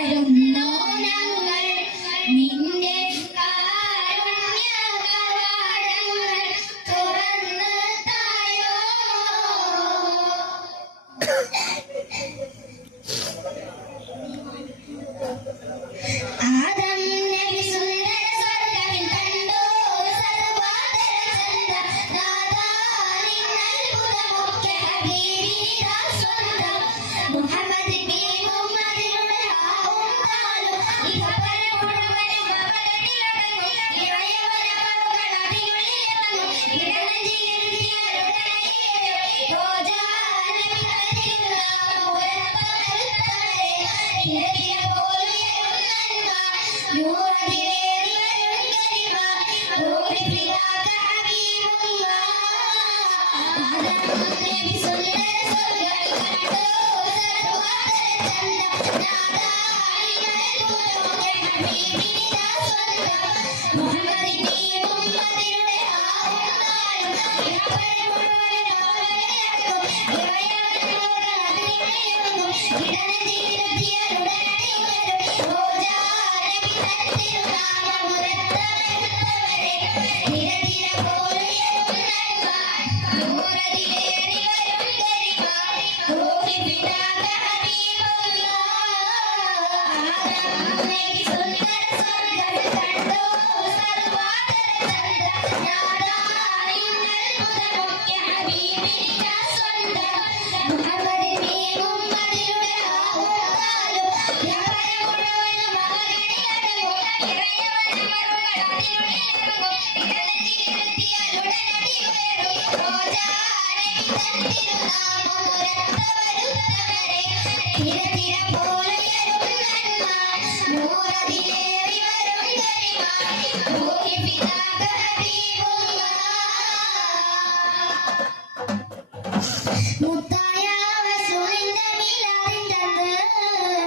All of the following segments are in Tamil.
i Ireland. you. முத்தாயாவ சுரிந்த நிலவின் தந்து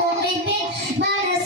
முறிப்பின் மனசு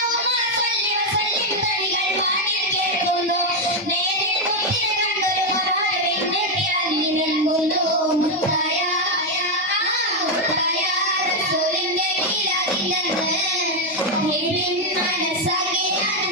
മനസ്സാകെ ഞാൻ